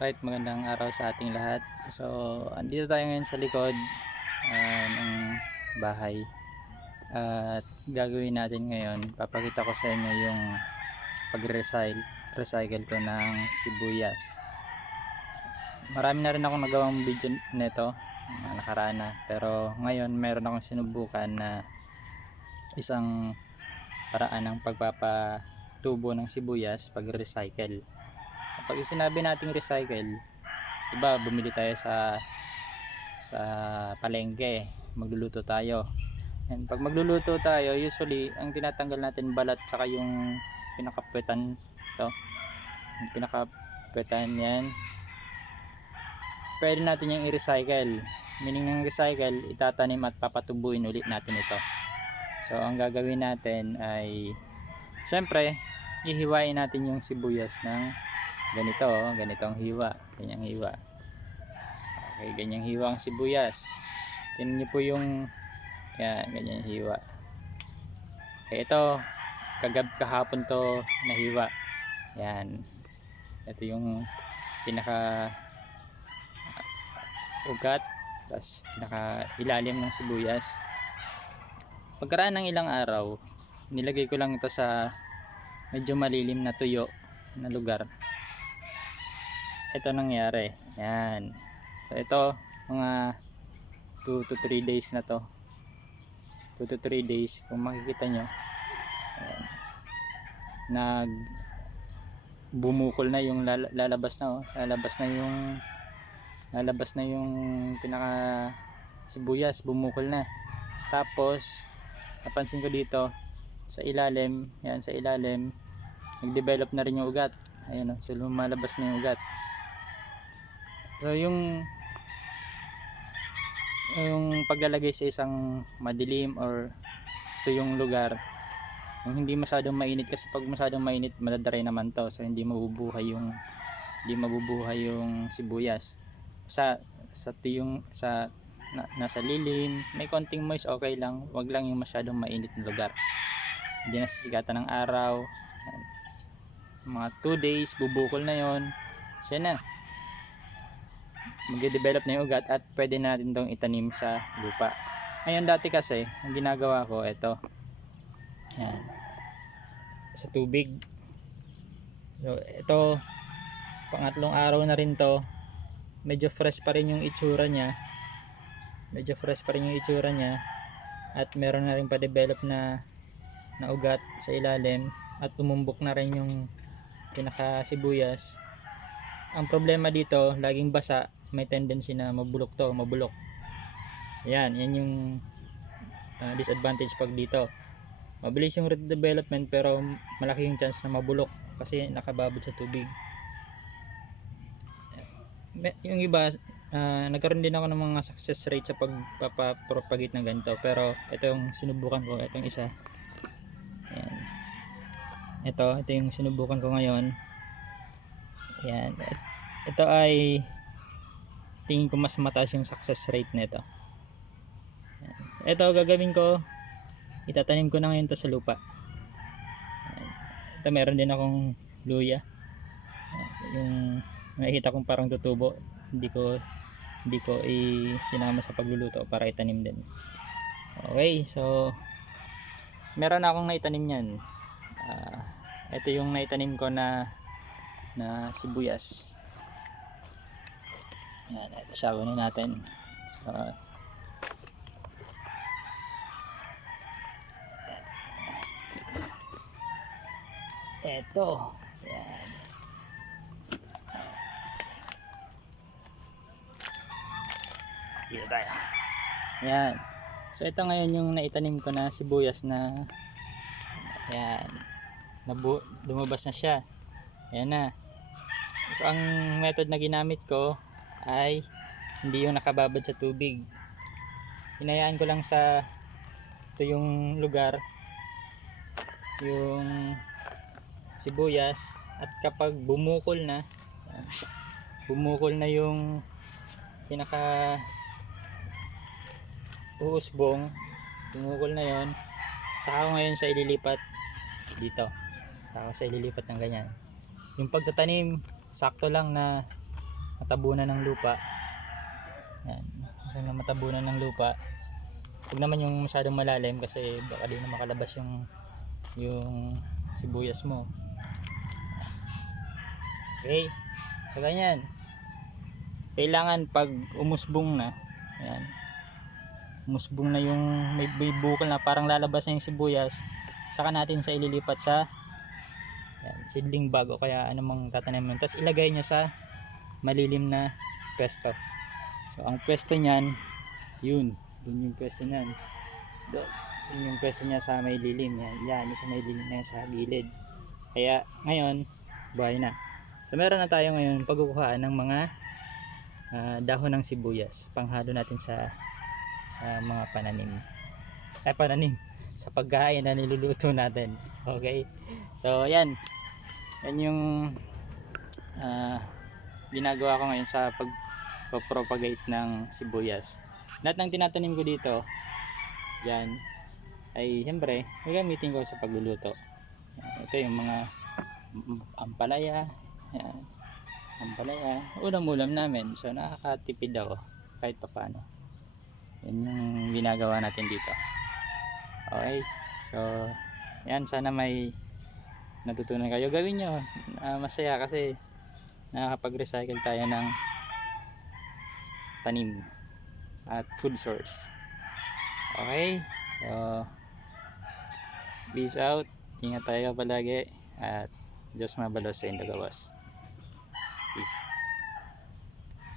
Right, magandang araw sa ating lahat. So, andito tayo ngayon sa likod ng bahay. At gagawin natin ngayon, papakita ko sa inyo yung pag-recycle ko ng sibuyas. Marami na rin akong nagawang video nito, nakaraan na. Pero ngayon, meron akong sinubukan na isang paraan ng pagpapatubo ng sibuyas pag-recycle. Kapag sinabi nating recycle, iba bumili tayo sa palengke, magluluto tayo. And pag magluluto tayo, usually ang tinatanggal natin balat tsaka yung pinakapwetan to. Yung pinakapwetan yan. Pwede natin yung i-recycle. Meaning ng recycle, itatanim at papatubuin ulit natin ito. So ang gagawin natin ay syempre, ihiwain natin yung sibuyas ng ganito, ganitong hiwa, ganyang hiwa. Okay, ganyang hiwa ang sibuyas. Tingnan niyo po yung yan, ganyang hiwa. Okay, ito kahapon to nahiwa. Yan. Ito yung pinaka ugat, tapos pinaka ilalim ng sibuyas. Pagkaraan ng ilang araw, nilagay ko lang ito sa medyo malilim na tuyo na lugar. Ito nangyari. Yan. So ito mga 2 to 3 days na to. 2 to 3 days kung makikita nyo. Ayan. Nag bumukol na yung lalabas na lalabas na yung pinaka sibuyas, bumukol na. Tapos napansin ko dito sa ilalim, yan sa ilalim, nag-develop na rin yung ugat. Ayun, so lumalabas na yung ugat. So yung paglalagay sa isang madilim or ito yung lugar, yung hindi masyadong mainit, kasi pag masyadong mainit madadaray naman to, so hindi mabubuhay yung sibuyas. Nasa lilim, may konting moist, okay lang, wag lang yung masyadong mainit na lugar, hindi nasisikatan ng araw. Mga 2 days bubukol na yon, siya na magde-develop na yung ugat at pwede na natin itong itanim sa lupa. Ngayon, dati kasi ang ginagawa ko, ito yan, sa tubig. So ito pangatlong araw na rin to, medyo fresh pa rin yung itsura niya, at meron na rin pa-develop na ugat sa ilalim at tumumbok na rin yung pinaka sibuyas. Ang problema dito, laging basa, may tendency na mabulok. Yan yung disadvantage pag dito. Mabilis yung root development pero malaki yung chance na mabulok kasi nakababad sa tubig. Yung iba, nagkaroon din ako ng mga success rate sa pagpapropagate ng ganito, pero ito yung sinubukan ko, itong isa. Yan. Ito yung sinubukan ko ngayon. Yan. Ito ay tingin ko mas mataas yung success rate nito. Ito gagawin ko, itatanim ko na ngayon to sa lupa. Ito meron din akong luya. Yung nakikita kong parang tutubo, hindi ko sinama sa pagluluto para itanim din. Okay, so meron akong naitanim niyan. Ito yung naitanim ko na sibuyas. Yan, ito siya, kunin natin. So, ito. Yan. Dito tayo. Yan. So ito ngayon yung naitanim ko na sibuyas na yan. Lumabas na siya. Ayan na. So ang method na ginamit ko ay hindi yung nakababad sa tubig. Hinayaan ko lang sa ito yung lugar yung sibuyas, at kapag bumukol na yung pinaka uusbong, bumukol na yon, saka ko ngayon sa ililipat dito, saka ko sa ililipat ng ganyan. Yung pagtatanim sakto lang na matabunan ng lupa. Yan, kailangan matabunan ng lupa. Huwag naman yung masyadong malalim kasi baka di na makalabas yung sibuyas mo. Okay, so ganyan. Kailangan pag umusbong na, yan, umusbong na yung may bukol na parang lalabas na yung sibuyas, saka natin sa ililipat sa yan, seedling bag o kaya anumang tatanim mo. Tapos ilagay nyo sa malilim na pwesto. So ang pwesto niyan, yun yung pwesto niyan. Yun yung pwesto niya sa may lilim. Yan sa may lilim na sa gilid. Kaya ngayon, buhay na. So meron na tayo ngayon pagkukuhaan ng mga dahon ng sibuyas. Panghalo natin sa mga pananim. Pananim. Sa pagkain na niluluto natin. Okay? So yan. Yan yung ginagawa ko ngayon sa pagpropagate ng sibuyas. Lahat ng tinatanim ko dito, yan, ay siyempre gagamitin ko sa pagluluto. Yan, ito yung mga ampalaya, yan, ampalaya, ulam-ulam namin. So nakakatipid ako kahit paano. Yan yung ginagawa natin dito. Okay, so yan, sana may natutunan kayo. Gawin nyo, masaya kasi nakakapag-recycle tayo ng tanim at food source. Okay, so peace out, ingat tayo palagi at Diyos mabalos sa inyo gawas. Peace.